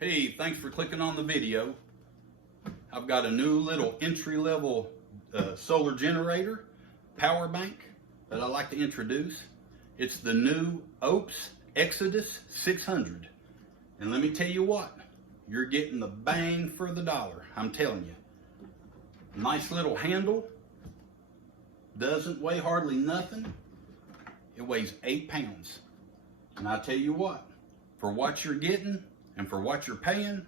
Hey, thanks for clicking on the video. I've got a new little entry-level solar generator power bank that I like to introduce. It's the new OUPES EXODUS 600. And let me tell you what, you're getting the bang for the dollar, I'm telling you. Nice little handle, doesn't weigh hardly nothing. It weighs 8 pounds. And I tell you what, for what you're getting and for what you're paying,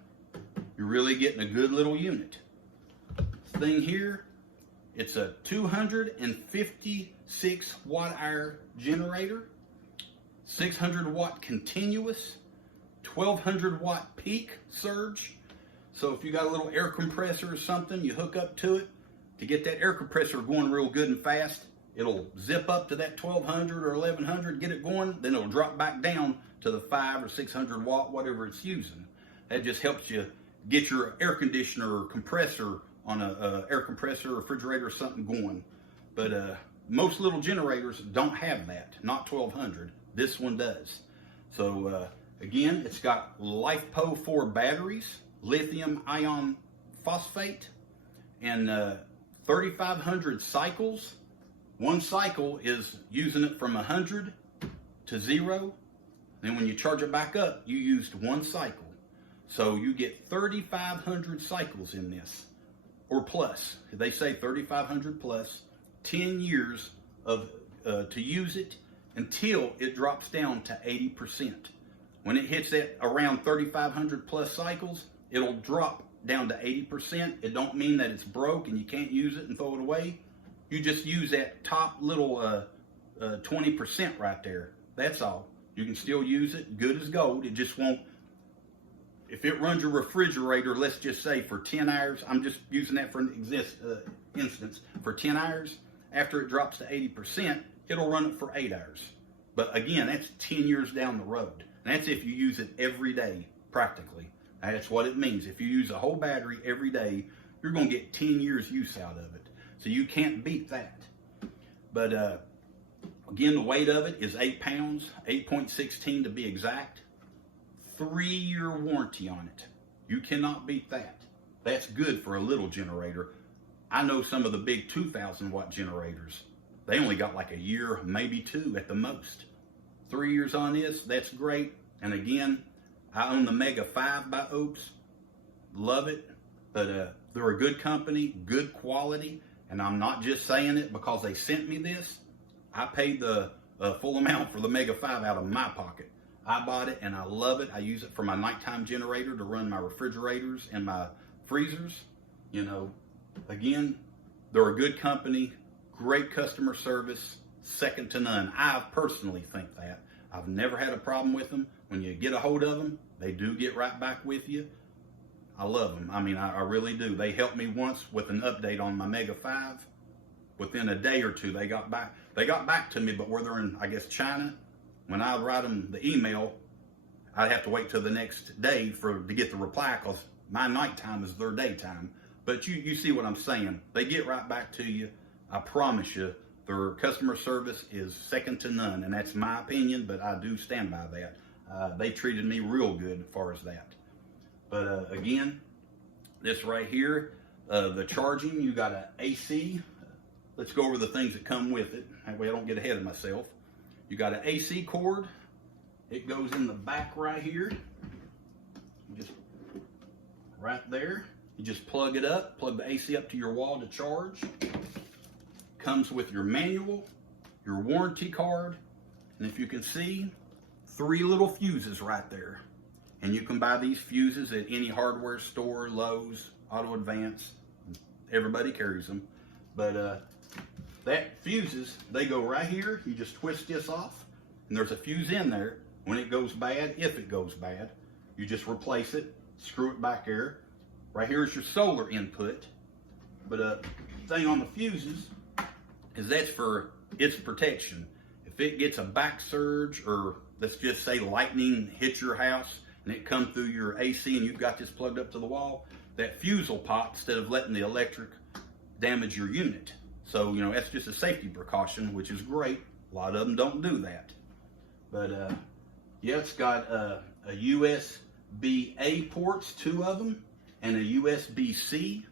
you're really getting a good little unit. This thing here, it's a 256 watt hour generator, 600 watt continuous, 1200 watt peak surge. So if you got a little air compressor or something, you hook up to it to get that air compressor going real good and fast. It'll zip up to that 1200 or 1100, get it going, then it'll drop back down to the 500 or 600 watt, whatever it's using. That just helps you get your air conditioner or compressor on a air compressor, refrigerator, or something going. But most little generators don't have that, not 1200. This one does. So again, it's got LiFePO4 batteries, lithium ion phosphate, and 3,500 cycles. One cycle is using it from 100 to 0. Then when you charge it back up, you used one cycle. So you get 3,500 cycles in this, or plus. They say 3,500 plus, 10 years of to use it until it drops down to 80%. When it hits that around 3,500 plus cycles, it'll drop down to 80%. It don't mean that it's broke and you can't use it and throw it away. You just use that top little 20% right there. That's all. You can still use it, good as gold. It just won't, if it runs your refrigerator, let's just say for 10 hours, I'm just using that for an instance, for 10 hours, after it drops to 80%, it'll run it for 8 hours. But again, that's 10 years down the road. And that's if you use it every day, practically. That's what it means. If you use a whole battery every day, you're going to get 10 years use out of it. So you can't beat that. But again, the weight of it is 8 pounds, 8.16 to be exact. 3-year warranty on it. You cannot beat that. That's good for a little generator. I know some of the big 2,000 watt generators, they only got like a year, maybe 2 at the most. 3 years on this, that's great. And again, I own the Mega 5 by OUPES. Love it. But they're a good company, good quality. And I'm not just saying it because they sent me this. I paid the full amount for the Mega 5 out of my pocket. I bought it and I love it. I use it for my nighttime generator to run my refrigerators and my freezers. You know, again, they're a good company, great customer service, second to none. I personally think that. I've never had a problem with them. When you get a hold of them, they do get right back with you. I love them. I mean, I really do. They helped me once with an update on my Mega 5. Within a day or two, they got back to me, but where they're in, I guess, China, when I write them the email, I'd have to wait till the next day to get the reply, because my nighttime is their daytime. But you see what I'm saying. They get right back to you. I promise you, their customer service is second to none, and that's my opinion, but I do stand by that. They treated me real good as far as that. But again, this right here, the charging, you got an AC. Let's go over the things that come with it. That way I don't get ahead of myself. You got an AC cord. It goes in the back right here. Just right there. You just plug it up, plug the AC up to your wall to charge. Comes with your manual, your warranty card, and if you can see, 3 little fuses right there. And you can buy these fuses at any hardware store, Lowe's, Auto Advance. Everybody carries them. But that fuses, they go right here. You just twist this off, and there's a fuse in there. When it goes bad, if it goes bad, you just replace it, screw it back there. Right here is your solar input. But thing on the fuses is that's for its protection. If it gets a back surge, or let's just say lightning hits your house and it comes through your AC and you've got this plugged up to the wall, that fuse will pop instead of letting the electric damage your unit. So, you know, that's just a safety precaution, which is great. A lot of them don't do that. But yeah, it's got a US USB-A ports, 2 of them, and a USB-C,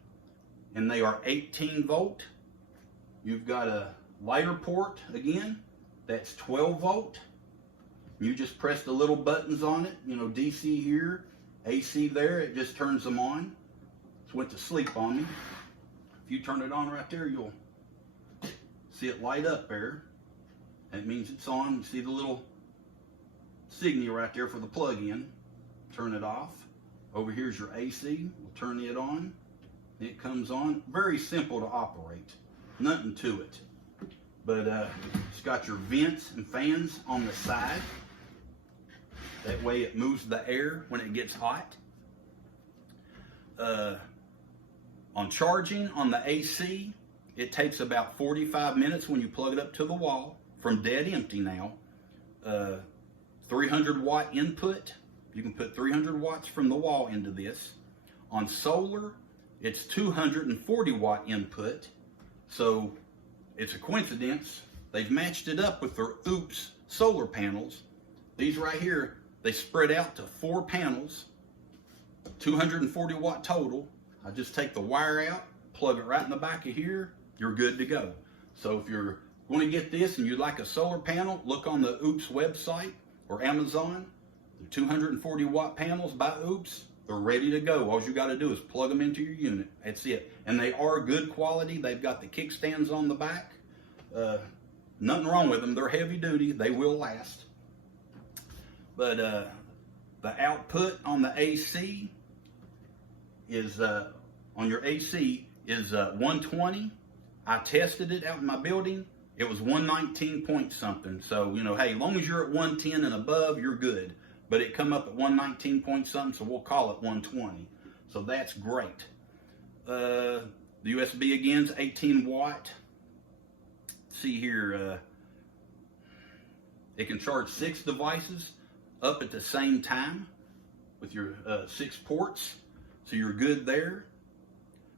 and they are 18 volt. You've got a lighter port again, that's 12 volt. You just press the little buttons on it, you know, DC here, AC there, it just turns them on. It went to sleep on me. If you turn it on right there, you'll see it light up there. That means it's on. You see the little signal right there for the plug-in. Turn it off. Over here's your AC. We'll turn it on. It comes on. Very simple to operate. Nothing to it. But it's got your vents and fans on the side. That way it moves the air when it gets hot. On charging on the AC, it takes about 45 minutes when you plug it up to the wall from dead empty now. 300 watt input. You can put 300 watts from the wall into this. On solar, it's 240 watt input. So it's a coincidence. They've matched it up with their OUPES solar panels. These right here, they spread out to 4 panels, 240 watt total. I just take the wire out, plug it right in the back of here, you're good to go. So if you're going to get this and you'd like a solar panel, look on the OUPES website or Amazon. The 240 watt panels by OUPES, they're ready to go. All you got to do is plug them into your unit. That's it. And they are good quality. They've got the kickstands on the back. Nothing wrong with them. They're heavy duty. They will last. But the output on the AC is, on your AC is 120. I tested it out in my building. It was 119 point something. So, you know, hey, as long as you're at 110 and above, you're good. But it come up at 119 point something, so we'll call it 120. So that's great. The USB again is 18 watt. See here, it can charge 6 devices up at the same time with your 6 ports. So you're good there.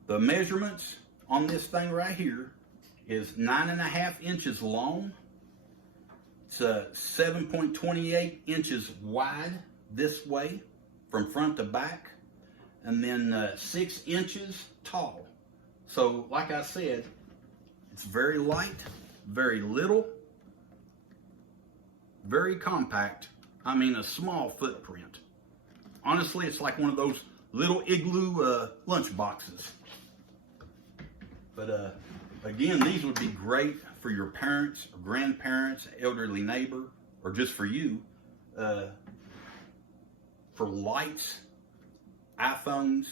The measurements on this thing right here is 9.5 inches long. It's 7.28 inches wide this way from front to back, and then 6 inches tall. So like I said, it's very light, very little, very compact. I mean, a small footprint. Honestly, it's like one of those little igloo lunch boxes. But again, these would be great for your parents or grandparents, elderly neighbor, or just for you. For lights, iPhones,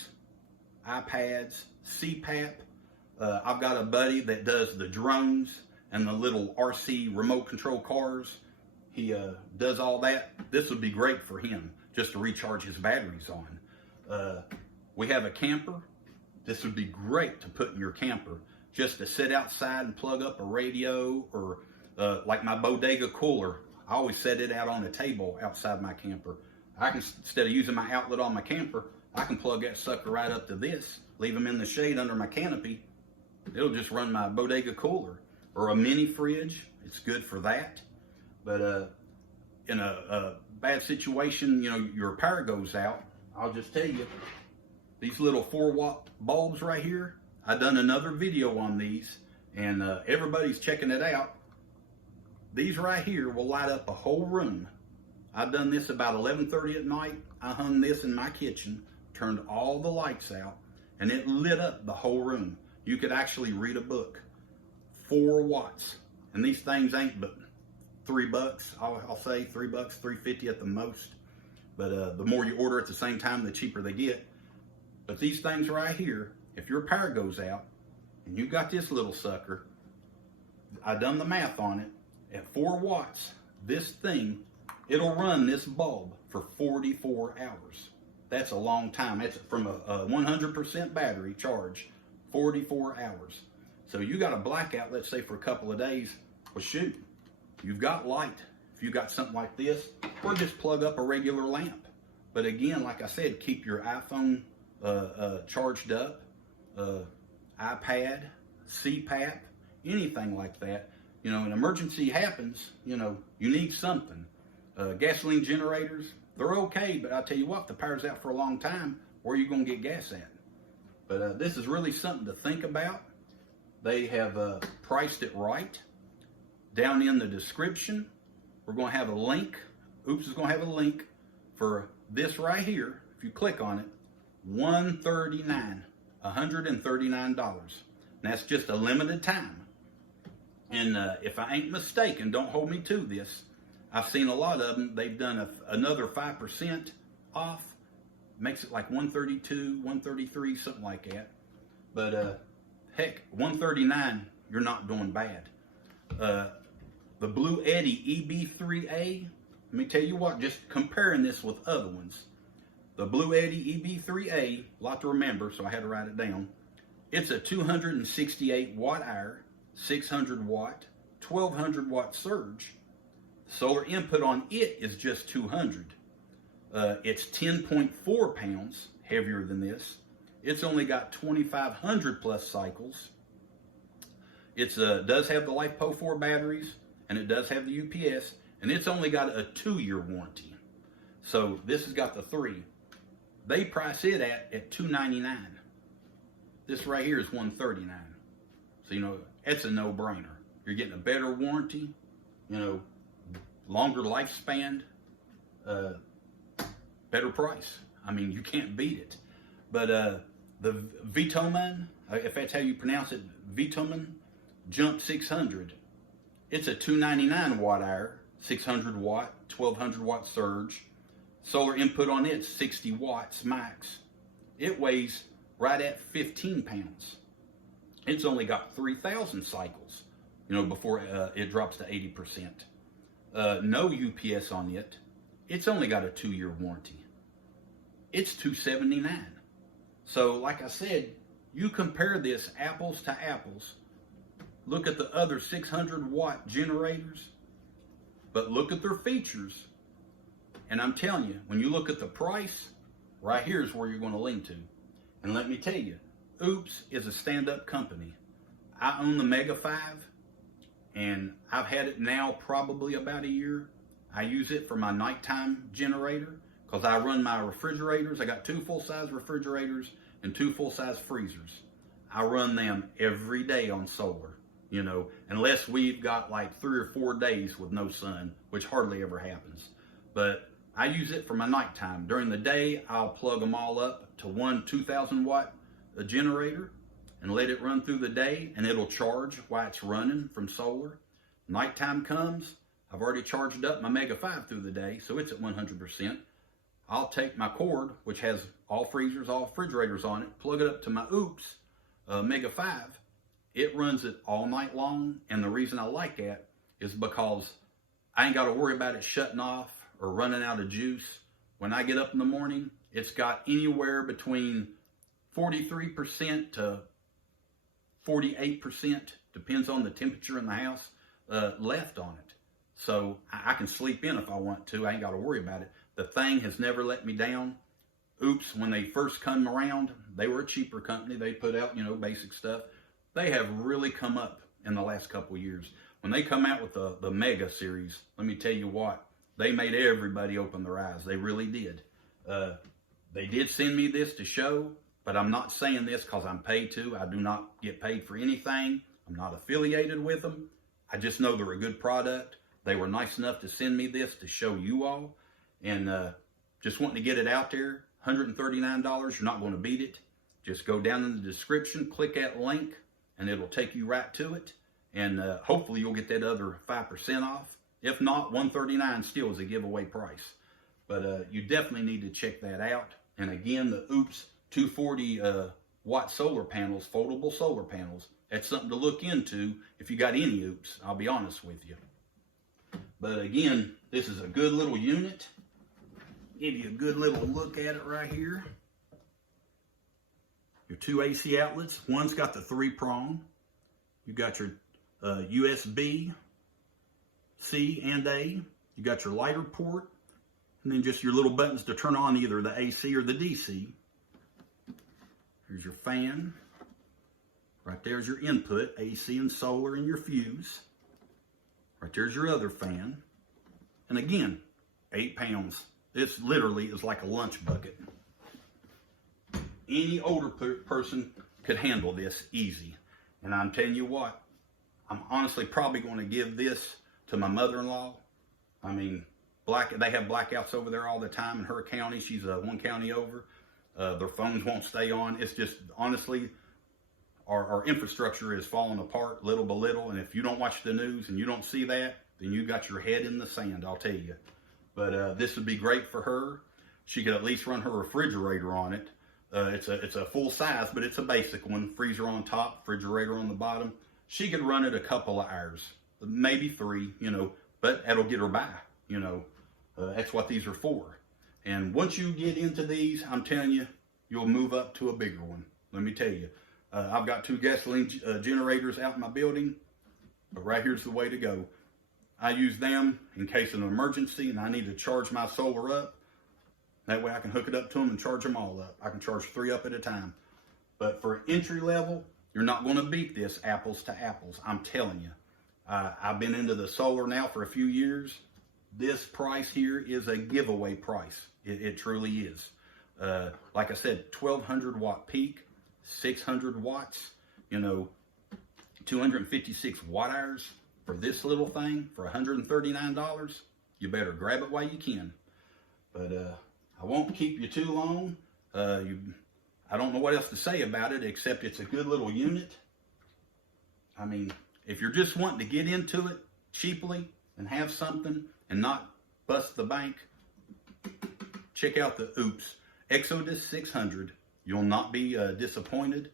iPads, CPAP. I've got a buddy that does the drones and the little RC remote control cars. He does all that. This would be great for him just to recharge his batteries on. We have a camper. This would be great to put in your camper just to sit outside and plug up a radio, or like my bodega cooler. I always set it out on the table outside my camper. I can, instead of using my outlet on my camper, I can plug that sucker right up to this, leave them in the shade under my canopy. It'll just run my bodega cooler. Or a mini fridge, it's good for that. But in a bad situation, you know, your power goes out, I'll just tell you, these little 4 watt bulbs right here, I done another video on these, and everybody's checking it out. These right here will light up a whole room. I've done this about 11:30 at night. I hung this in my kitchen, turned all the lights out, and it lit up the whole room. You could actually read a book. 4 watts. And these things ain't but $3. I'll say $3, $3.50 at the most. But the more you order at the same time, the cheaper they get. But these things right here, if your power goes out and you got this little sucker, I done the math on it. At 4 watts, this thing, it'll run this bulb for 44 hours. That's a long time. That's from a 100% battery charge, 44 hours. So you got a blackout, let's say for a couple of days, well shoot, you've got light. If you got something like this, or just plug up a regular lamp. But again, like I said, keep your iPhone charged up, iPad, CPAP, anything like that. You know, an emergency happens, you know, you need something. Gasoline generators, They're okay, but I'll tell you what, if the power's out for a long time, where are you going to get gas at? But this is really something to think about. They have priced it right. Down in the description, we're going to have a link. OUPES is going to have a link for this right here. If you click on it, $139. And that's just a limited time. And if I ain't mistaken, don't hold me to this, I've seen a lot of them. They've done another 5% off. Makes it like 132, 133, something like that. But heck, 139, you're not doing bad. The Blue Eddy EB3A, let me tell you what, just comparing this with other ones. The Blue Eddy EB3A, a lot to remember, so I had to write it down. It's a 268 watt hour, 600 watt, 1200 watt surge. Solar input on it is just 200. It's 10.4 pounds heavier than this. It's only got 2,500 plus cycles. It does have the LiFePO4 batteries, and it does have the UPS, and it's only got a 2-year warranty. So this has got the 3. They price it at $299. This right here is $139. So, you know, it's a no-brainer. You're getting a better warranty, you know, longer lifespan, better price. I mean, you can't beat it. But the Vitoman, if that's how you pronounce it, Vitoman Jump 600. It's a 299 watt hour, 600 watt, 1200 watt surge. Solar input on it's 60 watts max. It weighs right at 15 pounds. It's only got 3,000 cycles, you know, before it drops to 80%. No UPS on it. It's only got a 2-year warranty. It's $279. So like I said, you compare this apples to apples. Look at the other 600 watt generators, but look at their features. And I'm telling you, when you look at the price, right here is where you're going to lean to. And let me tell you, OUPES is a stand-up company. I own the Mega 5, and I've had it now probably about a year. I use it for my nighttime generator because I run my refrigerators. I got 2 full-size refrigerators and 2 full-size freezers. I run them every day on solar, you know, unless we've got like 3 or 4 days with no sun, which hardly ever happens. But I use it for my nighttime. During the day, I'll plug them all up to one 2,000 watt generator and let it run through the day, and it'll charge while it's running from solar. Nighttime comes, I've already charged up my Mega 5 through the day, so it's at 100%. I'll take my cord, which has all freezers, all refrigerators on it, plug it up to my OUPES Mega 5. It runs it all night long, and the reason I like that is because I ain't got to worry about it shutting off or running out of juice. When I get up in the morning, it's got anywhere between 43% to 48%, depends on the temperature in the house, left on it. So I can sleep in if I want to. I ain't got to worry about it. The thing has never let me down. OUPES, when they first come around, they were a cheaper company. They put out, you know, basic stuff. They have really come up in the last couple of years. When they come out with the Mega series, let me tell you what, they made everybody open their eyes. They really did. They did send me this to show, but I'm not saying this because I'm paid to. I do not get paid for anything. I'm not affiliated with them. I just know they're a good product. They were nice enough to send me this to show you all. And just wanting to get it out there. $139, you're not going to beat it. Just go down in the description, click that link, and it'll take you right to it. And hopefully you'll get that other 5% off. If not, $139 still is a giveaway price. But you definitely need to check that out. And again, the OUPES 240 watt solar panels, foldable solar panels, that's something to look into if you got any OUPES, I'll be honest with you. But again, this is a good little unit. Give you a good little look at it right here. Your 2 AC outlets. One's got the 3-prong. You got your USB C and A. You got your lighter port. And then just your little buttons to turn on either the AC or the DC. Here's your fan. Right there's your input, AC and solar, and your fuse. Right there's your other fan. And again, 8 pounds. This literally is like a lunch bucket. Any older person could handle this easy. And I'm telling you what, I'm honestly probably going to give this to my mother-in-law. I mean, they have blackouts over there all the time in her county. She's one county over. Their phones won't stay on. It's just, honestly, our infrastructure is falling apart little by little. And if you don't watch the news and you don't see that, then you got your head in the sand, I'll tell you. But this would be great for her. She could at least run her refrigerator on it. It's a full size, but it's a basic one. Freezer on top, refrigerator on the bottom. She could run it a couple of hours, maybe 3, but that'll get her by, That's what these are for. And once you get into these, I'm telling you, you'll move up to a bigger one. Let me tell you. I've got 2 gasoline generators out in my building, but right here's the way to go. I use them in case of an emergency and I need to charge my solar up. That way I can hook it up to them and charge them all up. I can charge 3 up at a time. But for entry level, you're not going to beat this apples to apples. I'm telling you. I've been into the solar now for a few years. This price here is a giveaway price. It truly is. Like I said, 1200 watt peak, 600 watts, 256 watt hours for this little thing for $139. You better grab it while you can. But I won't keep you too long. I don't know what else to say about it except it's a good little unit. I mean, if you're just wanting to get into it cheaply and have something and not bust the bank, check out the OUPES EXODUS 600. You'll not be disappointed.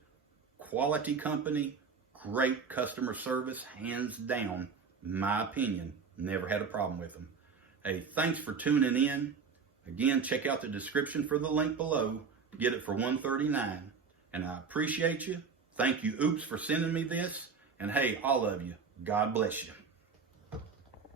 Quality company, great customer service, hands down. In my opinion, never had a problem with them. Hey, thanks for tuning in. Again, check out the description for the link below. Get it for $139. And I appreciate you. Thank you, OUPES, for sending me this. And hey, all of you, God bless you.